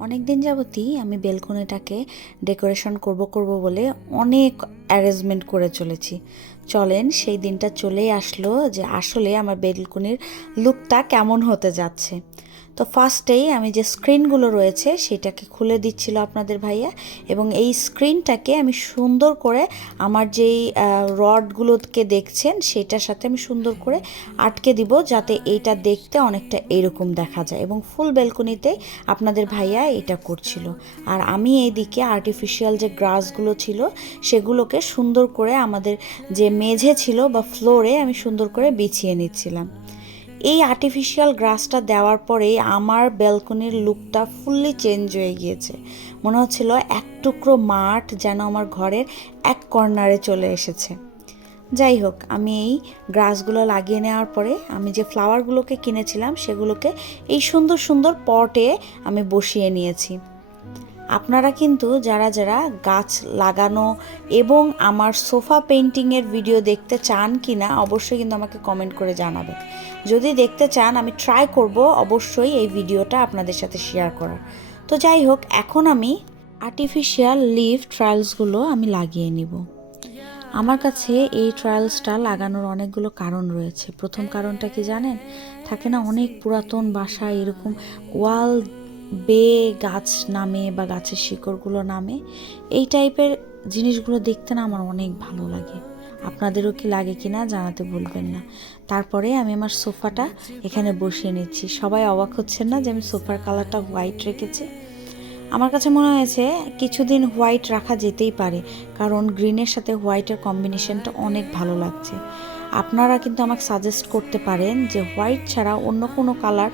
অনেক দিন যাবতই আমি বেলকনিটাকে ডেকোরেশন করব করব বলে অনেক অ্যারেঞ্জমেন্ট করে চলেছি। চলেন, সেই দিনটা চলেই আসলো যে আসলে আমার বেলকনির লুকটা কেমন হতে যাচ্ছে। তো ফার্স্টেই আমি যে স্ক্রিনগুলো রয়েছে সেটাকে খুলে দিচ্ছিল আপনাদের ভাইয়া এবং এই স্ক্রিনটাকে আমি সুন্দর করে আমার যেই রডগুলোকে দেখছেন সেটার সাথে আমি সুন্দর করে আটকে দিব যাতে এইটা দেখতে অনেকটা এরকম দেখা যায় এবং ফুল বেলকনিতে আপনাদের ভাইয়া এটা করছিল। আর আমি এইদিকে আর্টিফিশিয়াল যে গ্রাসগুলো ছিল সেগুলোকে সুন্দর করে আমাদের যে মেঝে ছিল বা ফ্লোরে আমি সুন্দর করে বিছিয়ে নিচ্ছিলাম। এই আর্টিফিশিয়াল গ্রাসটা দেওয়ার পরে আমার ব্যালকনির লুকটা ফুললি চেঞ্জ হয়ে গিয়েছে। মনে হচ্ছিল এক টুকরো মাঠ যেন আমার ঘরের এক কর্নারে চলে এসেছে। যাই হোক, আমি এই গ্রাসগুলো লাগিয়ে নেওয়ার পরে আমি যে ফ্লাওয়ারগুলোকে কিনেছিলাম, সেগুলোকে এই সুন্দর সুন্দর পটে আমি বসিয়ে নিয়েছি। আপনারা কিন্তু যারা যারা গাছ লাগানো এবং আমার সোফা পেন্টিংয়ের ভিডিও দেখতে চান কি না অবশ্যই কিন্তু আমাকে কমেন্ট করে জানাবেন। যদি দেখতে চান, আমি ট্রাই করব অবশ্যই এই ভিডিওটা আপনাদের সাথে শেয়ার করার। তো যাই হোক, এখন আমি আর্টিফিশিয়াল লিভ ট্রায়ালসগুলো আমি লাগিয়ে নিব। আমার কাছে এই ট্রায়ালসটা লাগানোর অনেকগুলো কারণ রয়েছে। প্রথম কারণটা কি জানেন? থাকে না, অনেক পুরাতন বাসা, এরকম ওয়াল বে গাছ নামে বা গাছের শিকড়গুলো নামে, এই টাইপের জিনিসগুলো দেখতে না আমার অনেক ভালো লাগে। আপনাদেরও কি লাগে কি না জানাতে ভুলবেন না। তারপরে আমি আমার সোফাটা এখানে বসিয়ে নিচ্ছি। সবাই অবাক হচ্ছেন না যে আমি সোফার কালারটা হোয়াইট রেখেছি। আমার কাছে মনে হয়েছে কিছুদিন হোয়াইট রাখা যেতেই পারে, কারণ গ্রিনের সাথে হোয়াইটের কম্বিনেশনটা অনেক ভালো লাগছে। আপনারা কিন্তু আমাকে সাজেস্ট করতে পারেন যে হোয়াইট ছাড়া অন্য কোনো কালার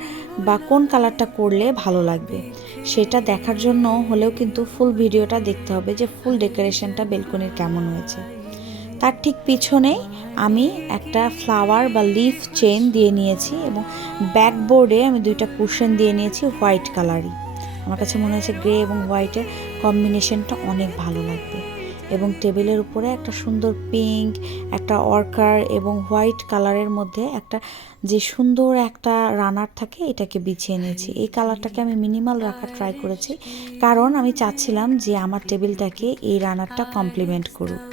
বা কোন কালারটা করলে ভালো লাগবে। সেটা দেখার জন্য হলেও কিন্তু ফুল ভিডিওটা দেখতে হবে যে ফুল ডেকোরেশনটা বেলকনির কেমন হয়েছে। তার ঠিক পিছনেই আমি একটা ফ্লাওয়ার বা লিফ চেন দিয়ে নিয়েছি এবং ব্যাকবোর্ডে আমি দুইটা কুশন দিয়ে নিয়েছি হোয়াইট কালারই আমার কাছে মনে হয়েছে গ্রে এবং হোয়াইটের কম্বিনেশনটা অনেক ভালো লাগবে। এবং টেবিলের উপরে একটা সুন্দর পিঙ্ক, একটা অর্কার এবং হোয়াইট কালারের মধ্যে একটা যে সুন্দর একটা রানার থাকে, এটাকে বিছিয়ে নিয়েছি। এই কালারটাকে আমি মিনিমাল রাখার ট্রাই করেছি। কারণ আমি চাচ্ছিলাম যে আমার টেবিলটাকে এই রানারটা কমপ্লিমেন্ট করুক।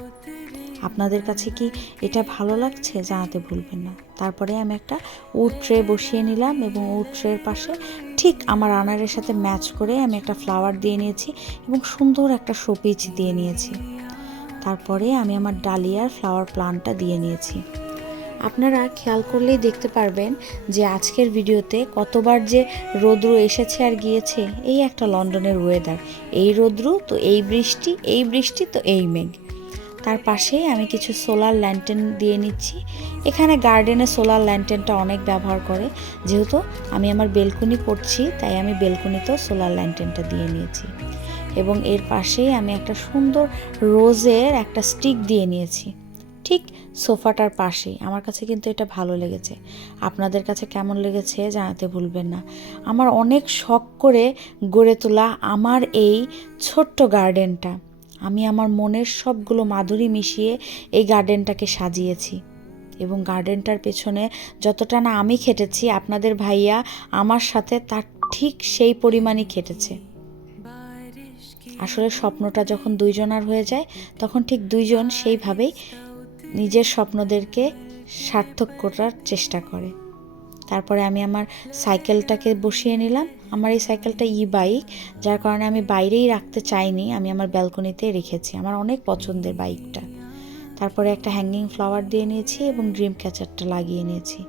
আপনাদের কাছে কি এটা ভালো লাগছে? জানাতে ভুলবেন না। তারপরে আমি একটা উড ট্রে বসিয়ে নিলাম এবং উড ট্রের পাশে ঠিক আমার রানারের সাথে ম্যাচ করে আমি একটা ফ্লাওয়ার দিয়ে নিয়েছি এবং সুন্দর একটা শোপিচ দিয়ে নিয়েছি। তারপরে আমি আমার ডালিয়ার ফ্লাওয়ার প্লান্টটা দিয়ে নিয়েছি। আপনারা খেয়াল করলেই দেখতে পারবেন যে আজকের ভিডিওতে কতবার যে রৌদ্র এসেছে আর গিয়েছে, এই একটা লন্ডনের ওয়েদার এই রৌদ্র তো এই বৃষ্টি এই বৃষ্টি তো এই মেঘ। তার পাশেই আমি কিছু সোলার ল্যান্টেন দিয়ে নিচ্ছি। এখানে গার্ডেনে সোলার ল্যান্টেনটা অনেক ব্যবহার করে। যেহেতু আমি আমার বেলকনি করছি, তাই আমি বেলকনিতেও সোলার ল্যান্টেনটা দিয়ে নিয়েছি। এবং এর পাশেই আমি একটা সুন্দর রোজের একটা স্টিক দিয়ে নিয়েছি। ঠিক সোফাটার পাশেই। আমার কাছে কিন্তু এটা ভালো লেগেছে। আপনাদের কাছে কেমন লেগেছে জানাতে ভুলবেন না। আমার অনেক শখ করে গড়ে তোলা আমার এই ছোট্ট গার্ডেনটা। আমি আমার মনের সবগুলো মাধুরী মিশিয়ে এই গার্ডেনটাকে সাজিয়েছি। এবং গার্ডেনটার পেছনে যতটা না আমি খেটেছি, আপনাদের ভাইয়া আমার সাথে তার ঠিক সেই পরিমাণই খেটেছে। আসলে স্বপ্নটা যখন দুইজনার হয়ে যায়, তখন ঠিক দুইজন সেইভাবেই নিজের স্বপ্নদেরকে সার্থক করার চেষ্টা করে। তারপরে আমি আমার সাইকেলটাকে বসিয়ে নিলাম। আমার এই সাইকেলটা ই বাইক যার কারণে আমি বাইরেই রাখতে চাইনি, আমি আমার ব্যালকনিতে রেখেছি। আমার অনেক পছন্দের বাইকটা তারপরে একটা হ্যাঙ্গিং ফ্লাওয়ার দিয়ে নিয়েছি এবং ড্রিম ক্যাচারটা লাগিয়ে নিয়েছি।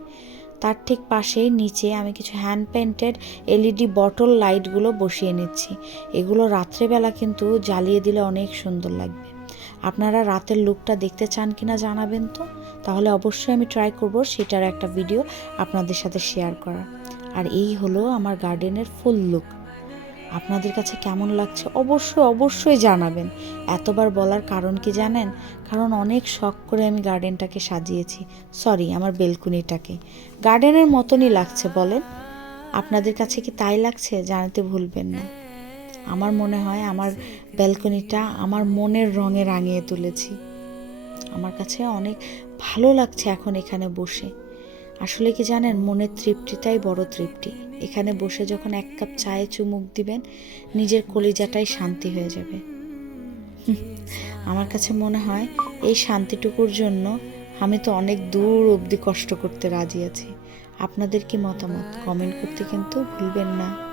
তার ঠিক পাশেই নিচে আমি কিছু হ্যান্ড পেন্টেড এলইডি বটল লাইটগুলো বসিয়ে নিচ্ছি। এগুলো রাত্রেবেলা কিন্তু জ্বালিয়ে দিলে অনেক সুন্দর লাগবে। আপনারা রাতের লুকটা দেখতে চান কিনা জানাবেন তো? তাহলে অবশ্যই আমি ট্রাই করব সেটার একটা ভিডিও আপনাদের সাথে শেয়ার করার। আর এই হলো আমার গার্ডেনের ফুল লুক আপনাদের কাছে কেমন লাগছে অবশ্যই অবশ্যই জানাবেন। এতবার বলার কারণ কি জানেন? কারণ অনেক শখ করে আমি গার্ডেনটাকে সাজিয়েছি। সরি, আমার বেলকুনিটাকে। গার্ডেনের মতনই লাগছে, বলেন। আপনাদের কাছে কি তাই লাগছে? জানাতে ভুলবেন না। আমার মনে হয় আমার ব্যালকনিটা আমার মনের রঙে রাঙিয়ে তুলেছি। আমার কাছে অনেক ভালো লাগছে এখন এখানে বসে। আসলে কি জানেন, মনের তৃপ্তিটাই বড় তৃপ্তি। এখানে বসে যখন এক কাপ চায়ে চুমুক দিবেন, নিজের কলিজাটাই শান্তি হয়ে যাবে। আমার কাছে মনে হয়, এই শান্তিটুকুর জন্য আমি তো অনেক দূর অবধি কষ্ট করতে রাজি আছি। আপনাদের কি মতামত? কমেন্ট করতে কিন্তু ভুলবেন না।